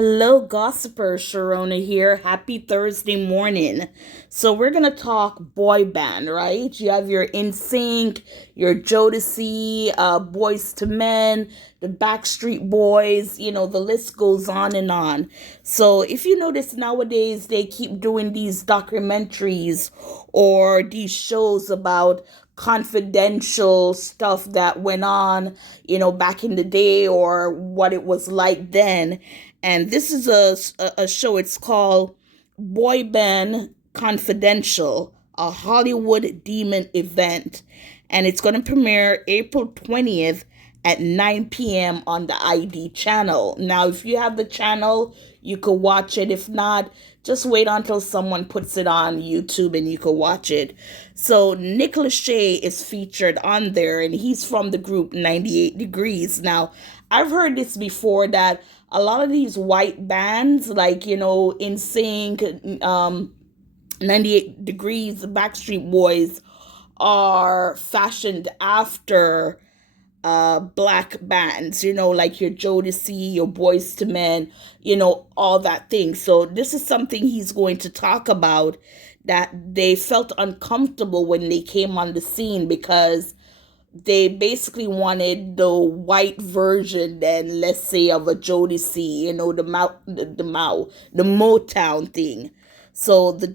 Hello, gossipers. Sharona here. Happy Thursday morning. So we're gonna talk boy band, right? You have your NSYNC, your Jodeci, Boys to Men, the Backstreet Boys. The list goes on and on. So if you notice nowadays, they keep doing these documentaries or these shows about confidential stuff that went on, back in the day or what it was like then. And this is a show. It's called Boy Band Confidential, a Hollywood Demon event. And it's going to premiere April 20th at 9 p.m. on the ID channel. Now, if you have the channel, you could watch it. If not, just wait until someone puts it on YouTube and you could watch it. So Nick Lachey is featured on there, and he's from the group 98 Degrees. Now, I've heard this before that a lot of these white bands, like, NSYNC, 98 Degrees, the Backstreet Boys, are fashioned after black bands, like your Jodeci, your Boys to Men, all that thing. So this is something he's going to talk about, that they felt uncomfortable when they came on the scene because they basically wanted the white version, then let's say, of a Jodeci, the Motown thing. So the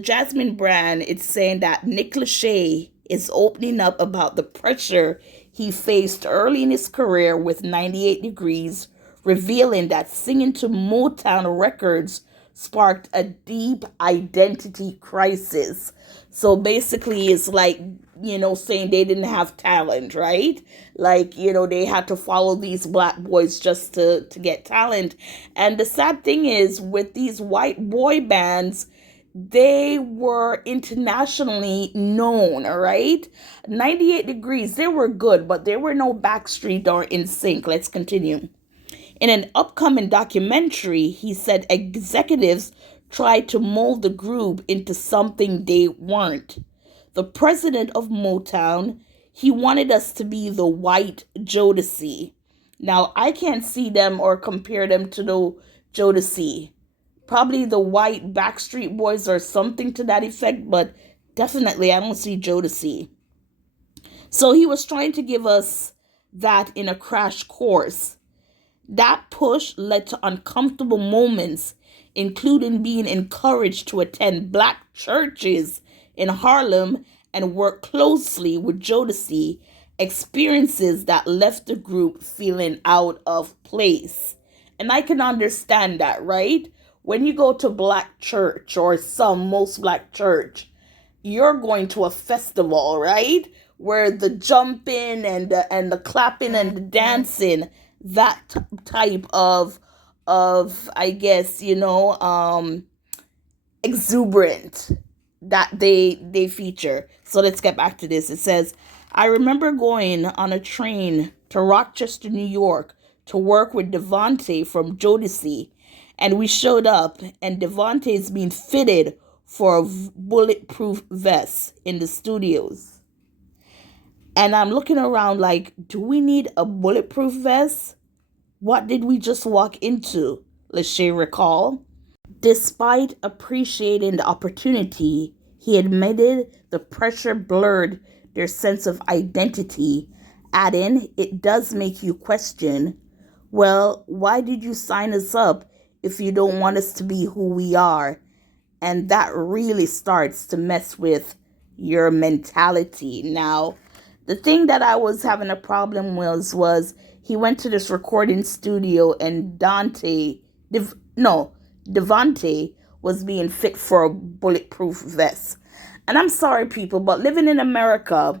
Jasmine brand, it's saying that Nick Lachey is opening up about the pressure he faced early in his career with 98 Degrees, revealing that singing to Motown records sparked a deep identity crisis. So basically, it's like, saying they didn't have talent, right? Like, they had to follow these black boys just to get talent. And the sad thing is, with these white boy bands, they were internationally known, all right? 98 Degrees, they were good, but they were no Backstreet or NSYNC. Let's continue. In an upcoming documentary, he said executives tried to mold the group into something they weren't. The president of Motown, he wanted us to be the white Jodeci. Now, I can't see them or compare them to the Jodeci. Probably the white Backstreet Boys or something to that effect, but definitely I don't see Jodeci. So he was trying to give us that in a crash course. That push led to uncomfortable moments, including being encouraged to attend black churches in Harlem and work closely with Jodeci, experiences that left the group feeling out of place. And I can understand that, right? When you go to black church or most black church, you're going to a festival, right? Where the jumping and the clapping and the dancing, that type of I guess, exuberant that they feature. So let's get back to this. It says, I remember going on a train to Rochester, New York to work with Devante from Jodeci, and we showed up and Devante is being fitted for a bulletproof vest in the studios. And I'm looking around like, do we need a bulletproof vest? What did we just walk into? Lachey recall. Despite appreciating the opportunity, he admitted the pressure blurred their sense of identity, adding, it does make you question, well, why did you sign us up if you don't want us to be who we are? And that really starts to mess with your mentality. Now, the thing that I was having a problem was he went to this recording studio and Devante was being fit for a bulletproof vest. And I'm sorry, people, but living in America,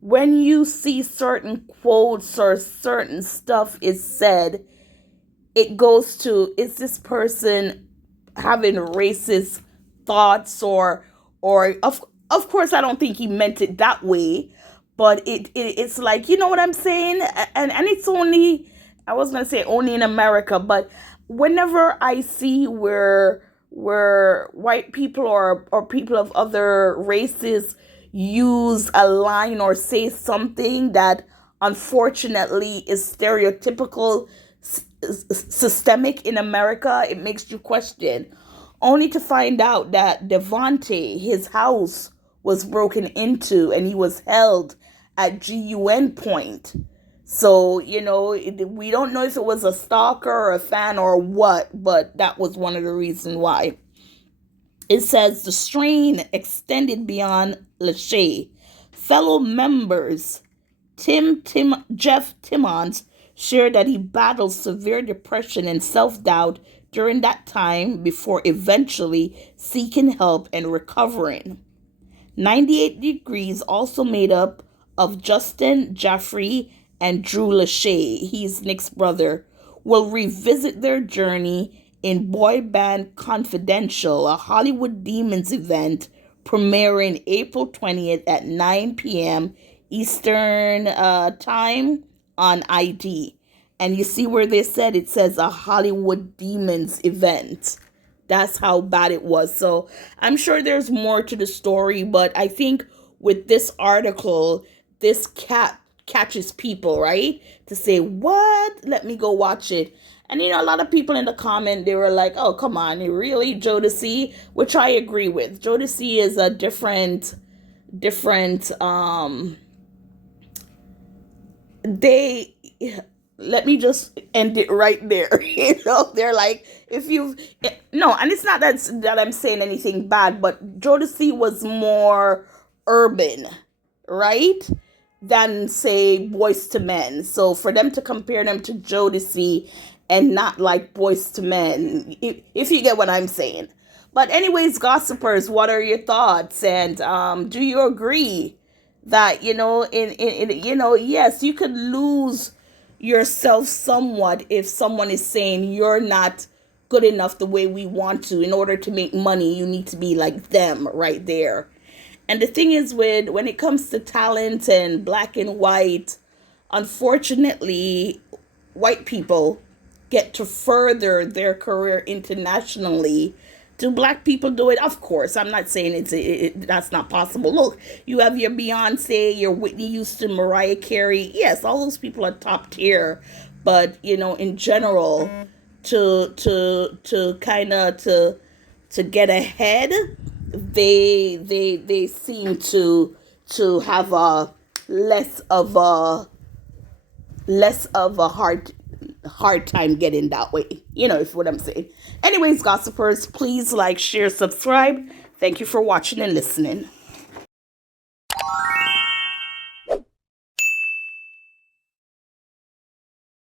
when you see certain quotes or certain stuff is said, it goes to, is this person having racist thoughts or of course I don't think he meant it that way, but it's like, you know what I'm saying? And it's only, I was gonna say only in America, but whenever I see where white people or people of other races use a line or say something that unfortunately is stereotypical, systemic in America, it makes you question. Only to find out that Devontae, his house was broken into and he was held at GUN point. So, we don't know if it was a stalker or a fan or what, but that was one of the reasons why. It says the strain extended beyond Lachey. Fellow members Jeff Timmons shared that he battled severe depression and self-doubt during that time before eventually seeking help and recovering. 98 Degrees also made up of Justin Jaffrey and Drew Lachey, he's Nick's brother, will revisit their journey in Boy Band Confidential, a Hollywood Demons event premiering April 20th at 9 p.m. Eastern Time on ID. And you see where it says a Hollywood Demons event. That's how bad it was. So I'm sure there's more to the story, but I think with this article, this catches people, right? To say, what? Let me go watch it. And a lot of people in the comment, they were like, oh, come on, really, Jodeci? Which I agree with. Jodeci is a different, they, let me just end it right there. They're like, no, and it's not that I'm saying anything bad, but Jodeci was more urban, right? Than, say, Boys to Men. So for them to compare them to Jodeci and not like Boys to Men, if you get what I'm saying. But anyways, gossipers, what are your thoughts? And do you agree that, yes, you could lose yourself somewhat if someone is saying you're not good enough the way we want to. In order to make money, you need to be like them right there. And the thing is, when it comes to talent and black and white, unfortunately, white people get to further their career internationally. Do black people do it? Of course. I'm not saying that's not possible. Look, you have your Beyonce, your Whitney Houston, Mariah Carey. Yes, all those people are top tier. But, in general, to kind of to get ahead, they seem to have a less of a hard time getting that way. If what I'm saying. Anyways, gossipers, please like, share, subscribe. Thank you for watching and listening.